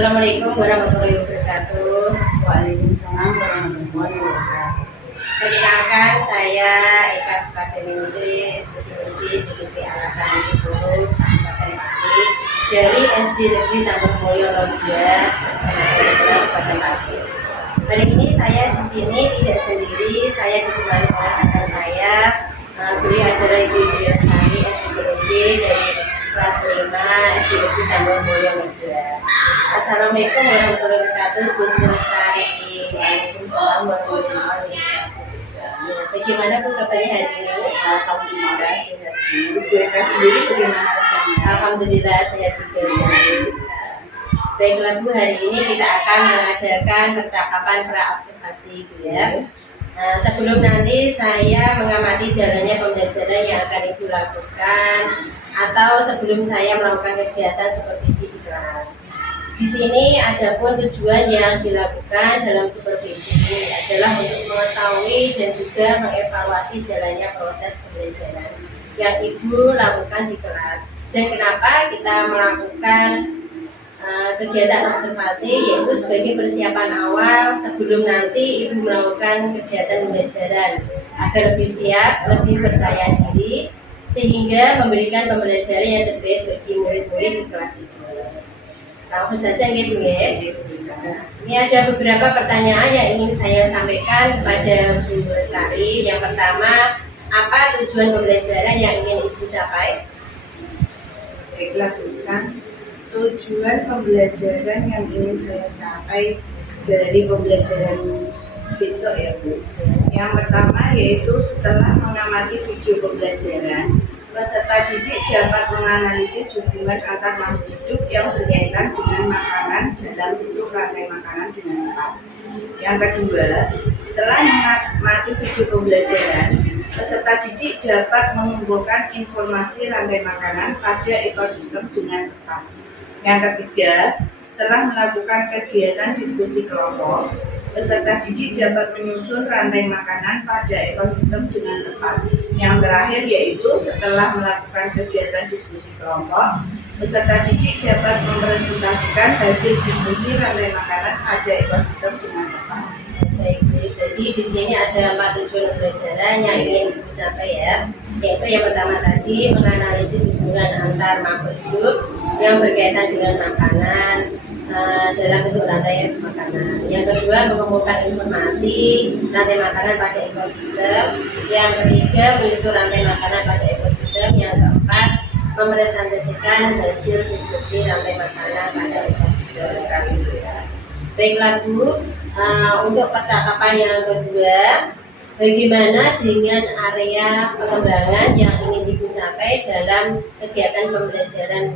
Assalamualaikum warahmatullahi wabarakatuh. Waalaikumsalam warahmatullahi wabarakatuh. Perkenalkan, saya Eka Sukadeningsih, SPDSD JKT Angkatan 10 Kabupaten Pati dari SD Negeri Tanjung Mulyo 02 Kabupaten Pati. Hari ini saya di sini tidak sendiri, saya ditemani oleh rekan saya. Beliau adalah Ibu Sri Lestari, SPDSD dari kelas 5 SD Negeri Tanjung Mulyo 02. Assalamualaikum warahmatullahi wabarakatuh, Bu Sri Lestari. Waalaikumsalam warahmatullahi wabarakatuh. Bagaimana Bu kabarnya hari ini? Alhamdulillah sehat. Bu Eka sendiri bagaimana kabarnya? Alhamdulillah sehat juga. Baiklah Bu, hari ini kita akan mengadakan percakapan pra-observasi ya. Sebelum nanti saya mengamati jalannya pembelajaran yang akan Ibu lakukan, atau sebelum saya melakukan kegiatan supervisi di kelas. Di sini adapun tujuan yang dilakukan dalam supervisi adalah untuk mengetahui dan juga mengevaluasi jalannya proses pembelajaran yang Ibu lakukan di kelas. Dan kenapa kita melakukan kegiatan observasi, yaitu sebagai persiapan awal sebelum nanti Ibu melakukan kegiatan pembelajaran agar lebih siap, lebih percaya diri, sehingga memberikan pembelajaran yang terbaik bagi murid-murid di kelas itu. Langsung saja gitu ya. Ini ada beberapa pertanyaan yang ingin saya sampaikan kepada Bu Lestari. Yang pertama, apa tujuan pembelajaran yang ingin Ibu capai? Baiklah Bu, tujuan pembelajaran yang ingin saya capai dari pembelajaran besok ya Bu. Yang pertama yaitu setelah mengamati video pembelajaran, peserta didik dapat menganalisis hubungan antar makhluk hidup yang berkaitan dengan makanan dalam bentuk rantai makanan dengan tepat. Yang kedua, setelah mengamati video pembelajaran, peserta didik dapat mengumpulkan informasi rantai makanan pada ekosistem dengan tepat. Yang ketiga, setelah melakukan kegiatan diskusi kelompok, peserta didik dapat menyusun rantai makanan pada ekosistem dengan tepat. Yang terakhir yaitu setelah melakukan kegiatan diskusi kelompok, peserta didik dapat mempresentasikan hasil diskusi rantai makanan pada ekosistem dengan tepat. Baik, jadi di sini ada 4 tujuan pembelajaran yang ingin dicapai ya. Yaitu yang pertama tadi menganalisis hubungan antar makhluk hidup yang berkaitan dengan makanan dalam bentuk rantai makanan. Yang kedua, mengumpulkan informasi rantai makanan pada ekosistem. Yang ketiga, menyusun rantai makanan pada ekosistem. Yang keempat, mepresentasikan hasil diskusi rantai makanan pada ekosistem sekali. Baiklah Bu, untuk percakapan yang kedua, bagaimana dengan area pengembangan yang ingin Ibu capai dalam kegiatan pembelajaran?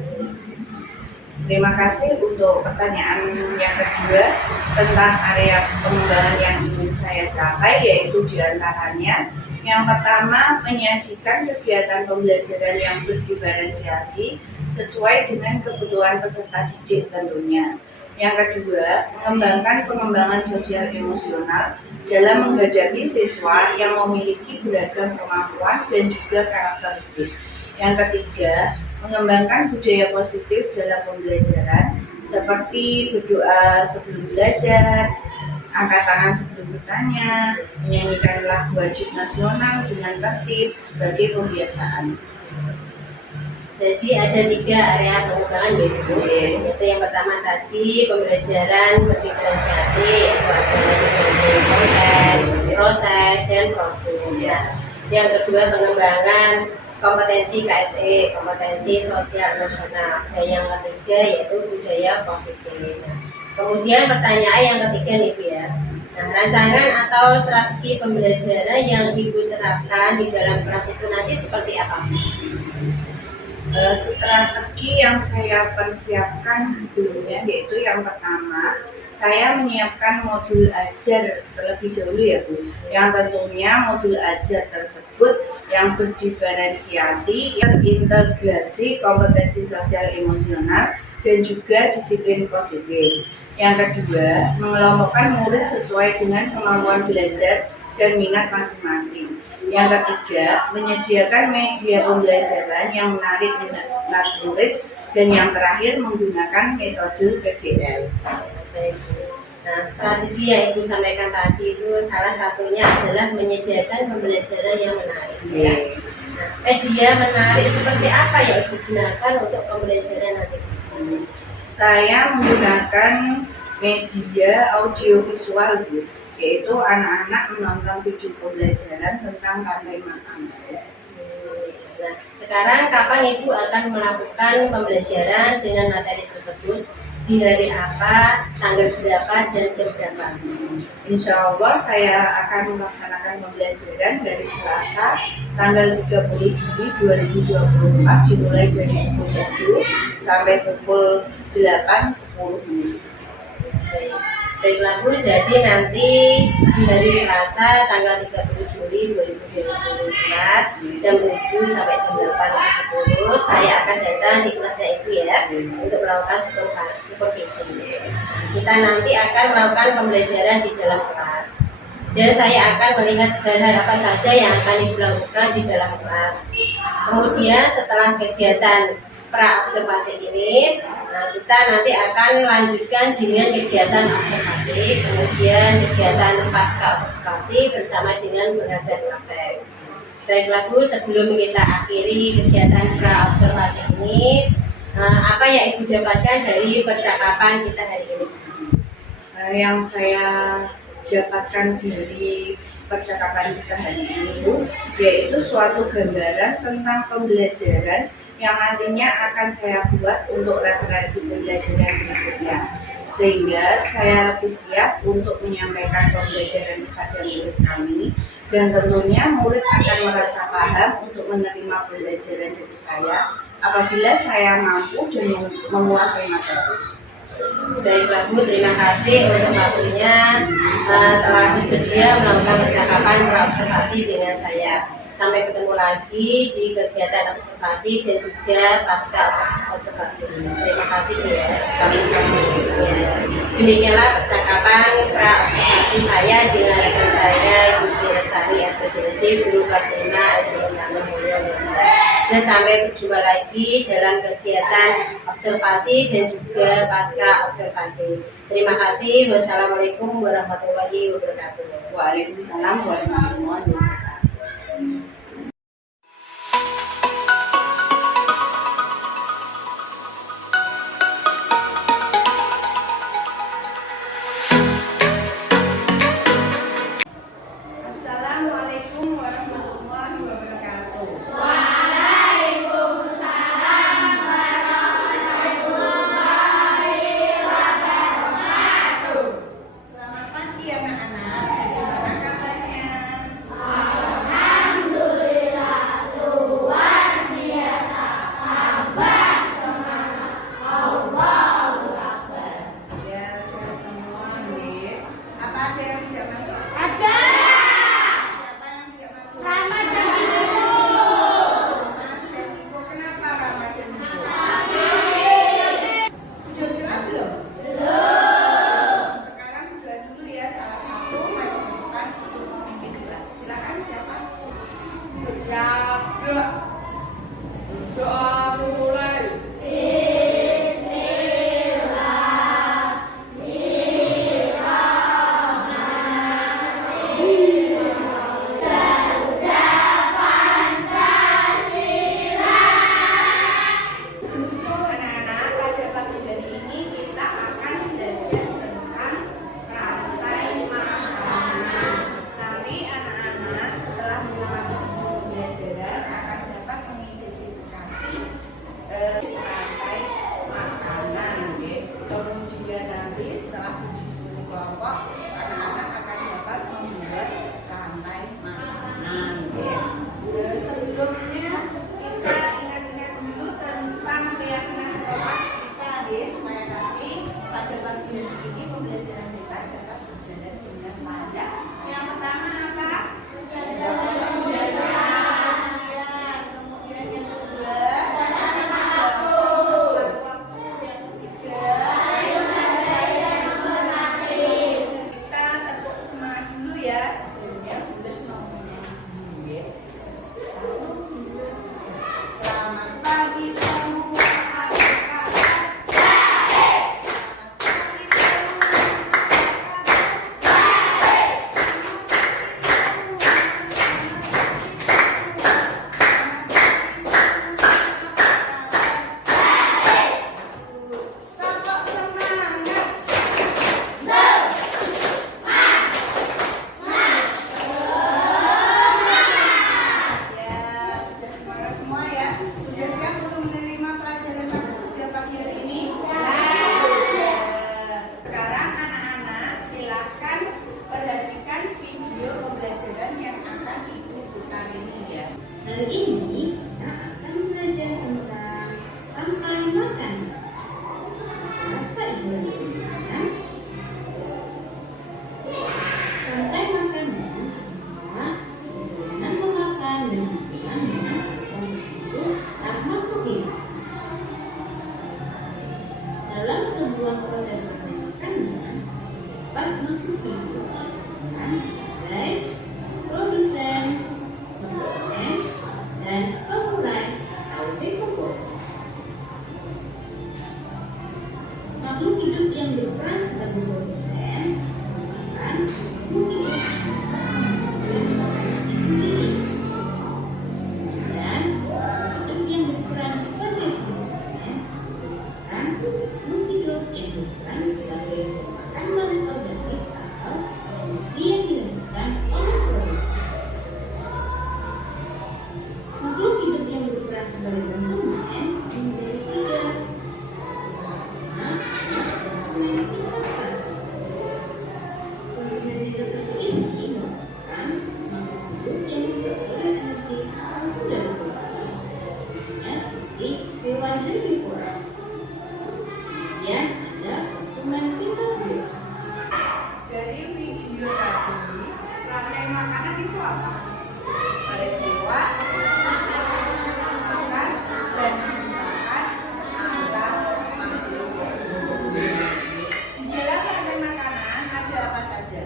Terima kasih untuk pertanyaan yang kedua tentang area pengembangan yang ingin saya capai, yaitu diantaranya yang pertama menyajikan kegiatan pembelajaran yang berdiferensiasi sesuai dengan kebutuhan peserta didik tentunya. Yang kedua, mengembangkan pengembangan sosial emosional dalam menghadapi siswa yang memiliki beragam kemampuan dan juga karakteristik. Yang ketiga, mengembangkan budaya positif dalam pembelajaran seperti berdoa sebelum belajar, angkat tangan sebelum bertanya, menyanyikan lagu wajib nasional dengan tertib sebagai pembiasaan. Jadi ada 3 area pengembangan yaitu yang pertama tadi pembelajaran berdiferensiasi, yaitu ada konten, proses, dan produk. Yang kedua pengembangan kompetensi KSE, kompetensi sosial emosional. Dan yang ketiga yaitu budaya positif. Kemudian pertanyaan yang ketiga nih Bu ya. Rancangan atau strategi pembelajaran yang Ibu terapkan di dalam kelas itu nanti seperti apa? Strategi yang saya persiapkan sebelumnya yaitu yang pertama, saya menyiapkan modul ajar terlebih dahulu ya Bu, yang tentunya modul ajar tersebut yang berdiferensiasi, terintegrasi kompetensi sosial emosional dan juga disiplin positif. Yang kedua, mengelompokkan murid sesuai dengan kemampuan belajar dan minat masing-masing. Yang ketiga, menyediakan media pembelajaran yang menarik minat murid Dan yang terakhir menggunakan metode PBL. Baik. Nah, strategi yang Ibu sampaikan tadi itu salah satunya adalah menyediakan pembelajaran yang menarik. Ya. Nah, media menarik seperti apa yang Ibu gunakan untuk pembelajaran nanti? Saya menggunakan media audiovisual, Bu, yaitu anak-anak menonton video pembelajaran tentang rantai makan. Nah, sekarang kapan Ibu akan melakukan pembelajaran dengan materi tersebut? Di hari apa, tanggal berapa, dan jam berapa? Insya Allah saya akan melaksanakan pembelajaran dari Selasa tanggal 30 Juli 2024 dimulai dari pukul 7 sampai pukul 8.10. Baiklah Bu, jadi nanti di hari Selasa tanggal 30 Juli 2024 jam 7 sampai jam 8.10 saya akan datang di kelasnya Ibu ya untuk melakukan supervisi. Kita nanti akan melakukan pembelajaran di dalam kelas dan saya akan melihat hal-hal apa saja yang akan Ibu lakukan di dalam kelas. Kemudian setelah kegiatan pra-observasi ini, kita nanti akan lanjutkan dengan kegiatan observasi, kemudian kegiatan pasca observasi bersama dengan pengajar praktek. Baiklah Bu, sebelum kita akhiri kegiatan pra-observasi ini, apa yang Ibu dapatkan dari percakapan kita hari ini? Yang saya dapatkan dari percakapan kita hari ini, Bu, yaitu suatu gambaran tentang pembelajaran yang nantinya akan saya buat untuk referensi pembelajaran berikutnya, sehingga saya lebih siap untuk menyampaikan pembelajaran kepada murid kami, dan tentunya murid akan merasa paham untuk menerima pembelajaran dari saya apabila saya mampu dan menguasai materi. Baiklah Bu, terima kasih untuk waktunya telah bersedia melakukan percakapan pra-observasi dengan saya. Sampai ketemu lagi di kegiatan observasi dan juga pasca observasi. Terima kasih ya. Demikianlah percakapan pra-observasi saya dengan rekan saya Ibu Sri Lestari SPDLT Guru Kelas 5 SD 6 Mulyo. Dan sampai berjumpa lagi dalam kegiatan observasi dan juga pasca observasi. Terima kasih. Wassalamualaikum warahmatullahi wabarakatuh. Waalaikumsalam warahmatullahi wabarakatuh. Assalamualaikum warahmatullahi wabarakatuh. Waalaikumsalam warahmatullahi wabarakatuh. Selamat pagi anak-anak. Bagaimana kabarnya? Dalam sebuah proses makanan dapat makhluk hidup berperan sebagai produsen, komponen, dan pengurai atau dekomposer. Makhluk hidup yang berperan sebagai produsen merupakan makhluk hidup sebagai makanannya sendiri. Dan makhluk hidup yang berperan sebagai konsumen merupakan makhluk hidup yang berperan sebagai pemakan bahan organik atau energi yang dihasilkan oleh produsen. Makhluk hidup yang berperan sebagai konsumen menjadi tiga. Konsumen tingkat satu. Konsumen tingkat satu ini merupakan makhluk hidup yang memperoleh energi langsung dari produksi. Contohnya seperti hewan herbivora. Kemudian ada konsumen tingkat dua. Dari video tadi, rantai makanan itu apa? Peristiwa makan dan dimakan antar makhluk. Di dalam rantai makanan ada apa saja?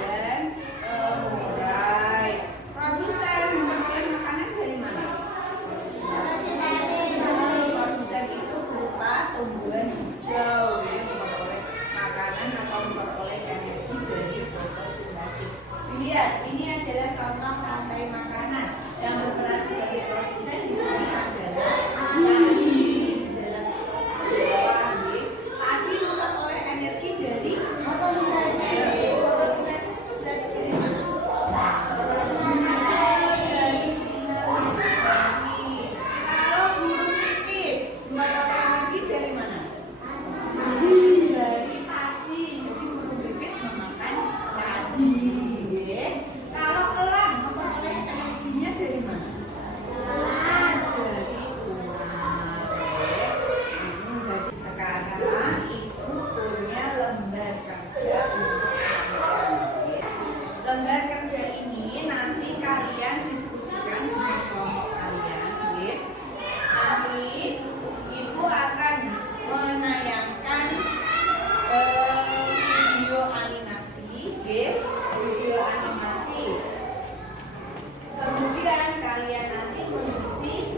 Dan pengurai. Produsen memperoleh makanan dari mana? Produsen itu berupa tumbuhan hijau yang memperoleh makanan atau memperoleh energi dari fotosintesis. Lihat, ini adalah contoh rantai makanan yang berperan sebagai produsen. Di sini adalah padi di dalam padi. Padi memperoleh energi dari fotosintesis. Fotosintesis itu berarti dari mana? Dari sinar matahari. Kalau burung pipit memperoleh energi dari mana? Dari padi. Jadi burung pipit memakan padi. Kalau elang memperoleh energinya dari mana? Dari ular. Sekarang ibu punya lembar kerja untuk kalian. Lembar kerja ini nanti kalian diskusikan dengan kelompok kalian. Nanti ibu akan menayangkan video animasi. Video animasi. Kemudian kalian nanti mengisi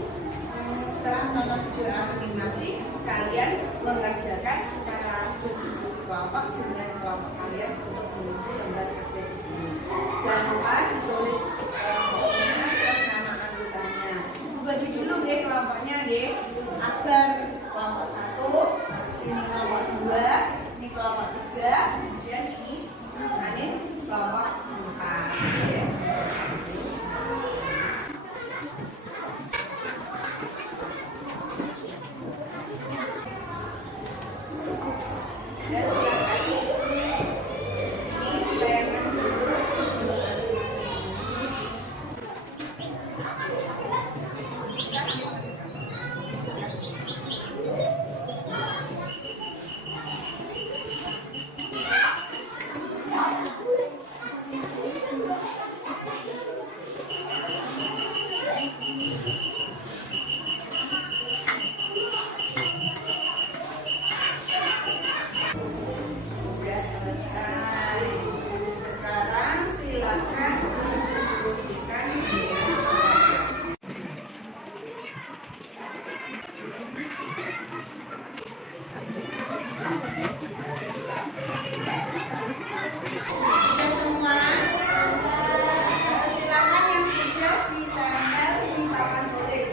setelah menonton video animasi, kalian mengerjakan secara berdiskusi kelompok dengan kelompok kalian untuk mengisi lembar kerja di sini. Jangan lupa ditulis kelompoknya terus nama anggotanya. Bagi dulu deh kelompoknya deh. Akbar kelompok 1, ini kelompok 2, ini kelompok 3, kemudian ini kelompok 4. Sudah selesai. Sekarang silakan didiskusikan dengan sudah semua. Silakan yang sudah ditempel di papan tulis.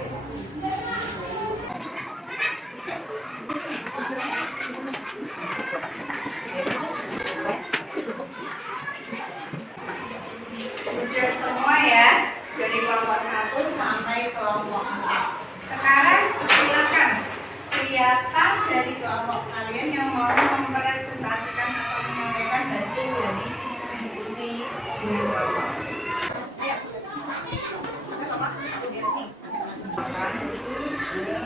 Sudah semua ya, dari kelompok 1 sampai kelompok 4. Sekarang silakan, siapa dari kelompok kalian yang mau mempresentasikan atau menyampaikan hasil dari diskusi di kelompok?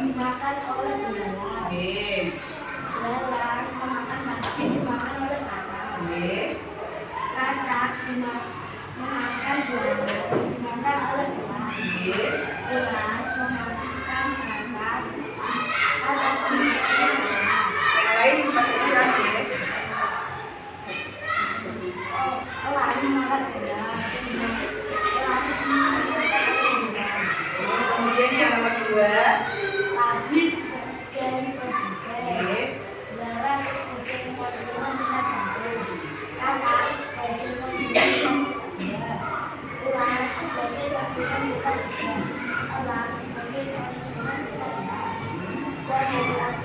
Dimakan oleh belalang. Belalang memakan makanan yang dimakan oleh katak. Katak memakan belalang dimakan oleh belalang. Pagi sebagai produsen. Oke. Belalang sebagai konsumen bisa campur. Kakak sebagai konsumen bisa campur. Ulang sebagai konsumen bisa campur. Elang sebagai konsumen bisa campur. Saya ulang.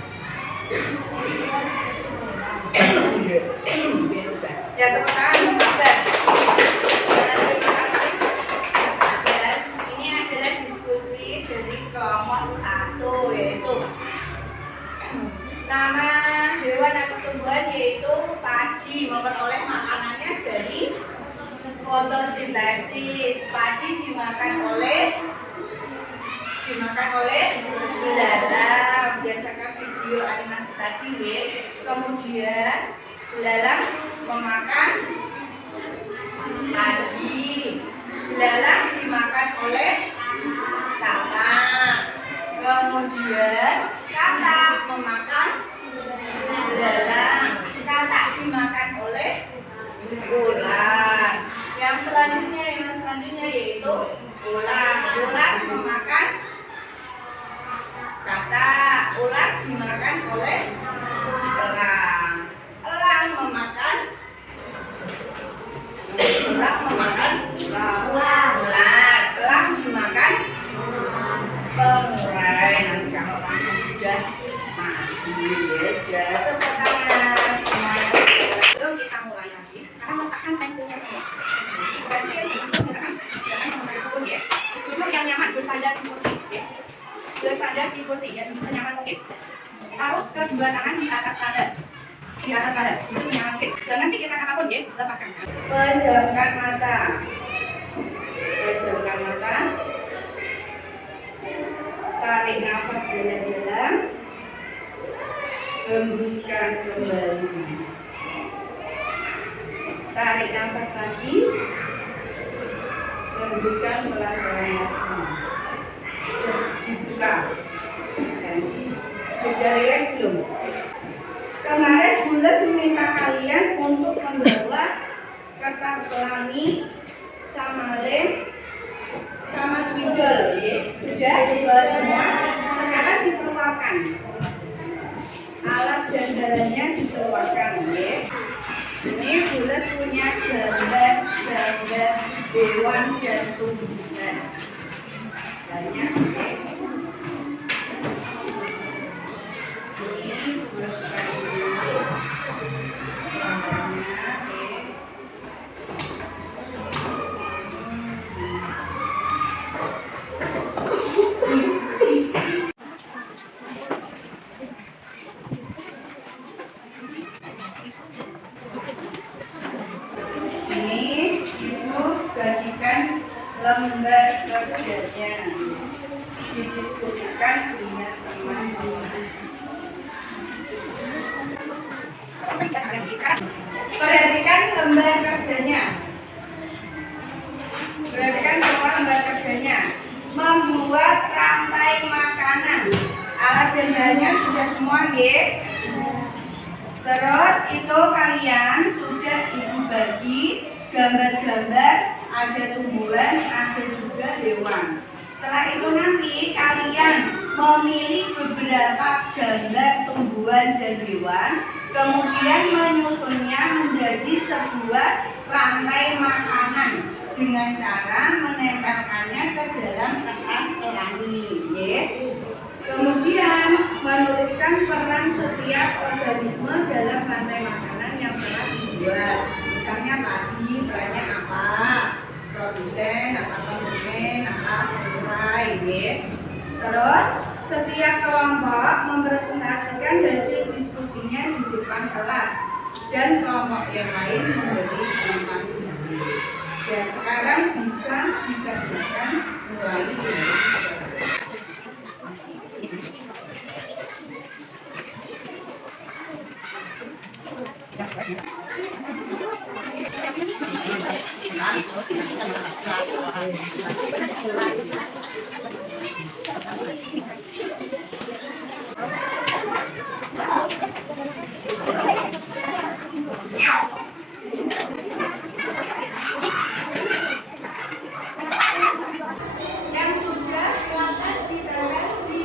Ya, tepuk tangan. Dan ini adalah diskusi dari kelompok 1, yaitu nama hewan atau tumbuhan yaitu padi, memperoleh makanannya dari fotosintesis. Padi dimakan oleh belalang berdasarkan video animasi tadi ya. Kemudian belalang memakan padi. Belalang dimakan oleh katak. Kemudian katak memakan belalang. Katak dimakan oleh ular. Yang selanjutnya yaitu ular. Ular memakan katak. Ular dimakan oleh elang. Elang memakan ular. Elang dimakan pengurai. Nanti kalau kamu sudah mati ya, tepuk tangan semuanya. Sebelum kita mulai lagi, sekarang letakkan pensilnya semua. Pensil jangan sampai turun ya. Duduk yang nyaman, bersandar di kursi ya. Bersandar di kursi ya, duduk senyaman mungkin. Taruh kedua tangan di atas paha. Duduk senyaman mungkin. Jangan pikirkan apapun ya, lepaskan. Pejamkan mata. Tarik nafas dalam-dalam. Hembuskan kembali. Tarik nafas lagi. Hembuskan pelan-pelan lagi. Dibuka. Sudah rileks belum? Kemarin Bules meminta kalian untuk membawa kertas pelangi sama lem sama spidol ya. Sudah dibawa semua. Sekarang dikeluarkan. Alat dandalannya dikeluarkan ya. Ini Bules punya gambar hewan dan tumbuhan. Banyak ya. Ini bulatkan dulu gambarnya ya. Ini ibu gantikan lembar kerjanya, didiskusikan dengan teman-teman. Perhatikan lembar kerjanya. Perhatikan semua lembar kerjanya. Membuat rantai makanan. Alat dandanya sudah semua ya. Terus itu kalian sudah ibu bagi gambar-gambar, ada tumbuhan, ada juga hewan. Setelah itu nanti kalian memilih beberapa gambar tumbuhan dan hewan, kemudian menyusunnya menjadi sebuah rantai makanan dengan cara menempelkannya ke dalam kertas pelangi. Ya. Kemudian menuliskan peran setiap organisme dalam rantai makanan yang telah dibuat. Misalnya padi perannya apa, produsen, apa konsumen, apa pengurai. Ya. Terus setiap kelompok mempresentasikan hasil diskusinya di depan kelas dan kelompok yang lain memberi pendapat. Ya, sekarang bisa dikerjakan mulai dari yang sudah silakan ditaruh di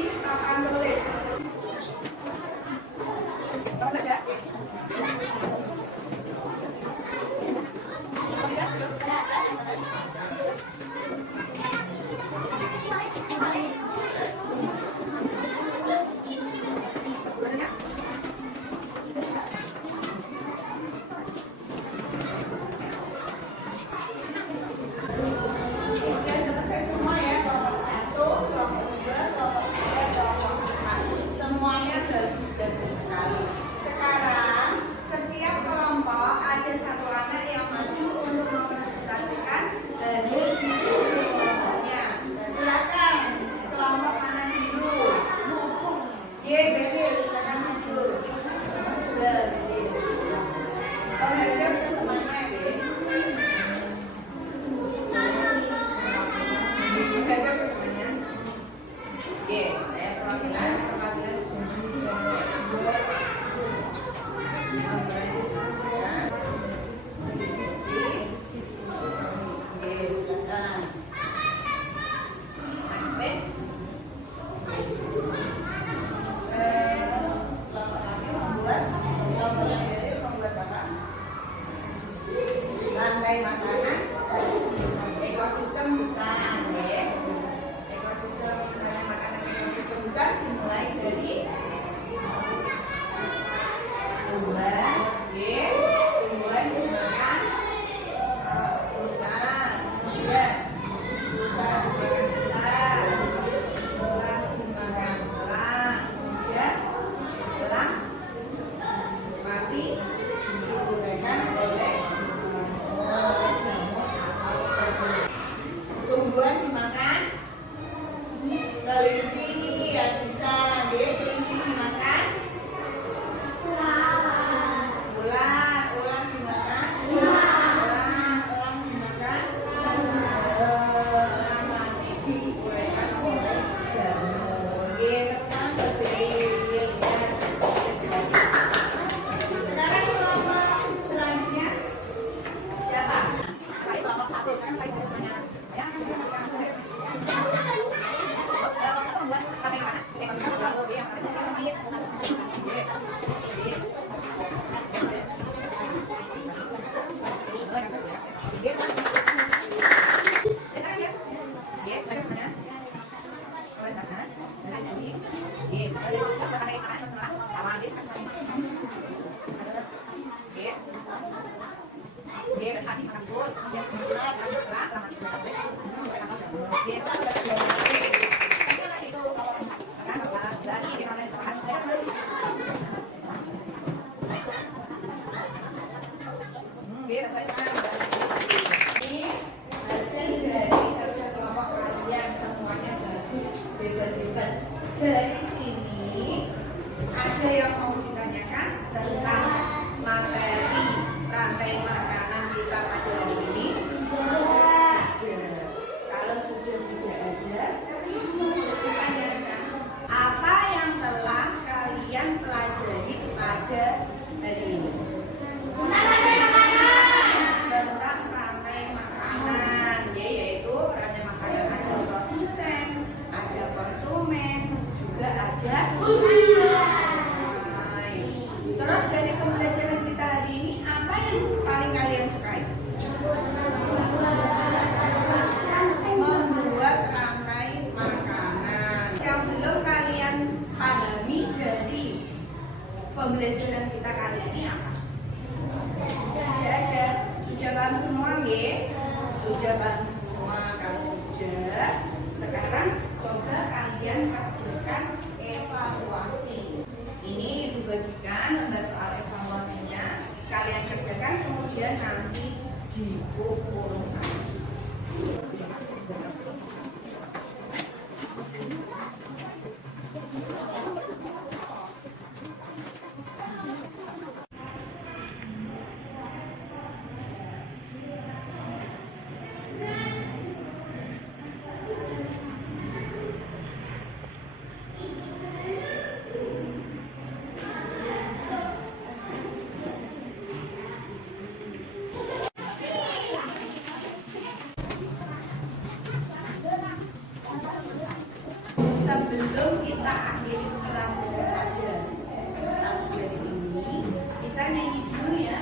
Ini hasil dari kerja kelompok kalian semuanya bagus, hebat-hebat. Dari sini ada yang mau ditanyakan tentang materi rantai makanan kita pada hari ini? Ada. Kalau sudah tidak ada, sekarang kita tanyakan apa yang telah kalian pelajari pada hari ini? Tentang rantai makanan, yaitu rantai makanan ada produsen, ada konsumen, juga ada pemakai. Terus dari pembelajaran kita hari ini, apa yang paling kalian sukai? Membuat rantai makanan. Yang belum kalian pahami dari pembelajaran kita kali ini apa? Ada. Sudah paham semua ya? Sudah paham semua. Kalau sudah, sekarang coba kalian kerjakan evaluasi. Ini ibu bagikan lembar soal evaluasinya. Kalian kerjakan kemudian nanti dikumpulkan. Sebelum kita akhiri pelajaran hari ini, kita nyanyi dulu ya.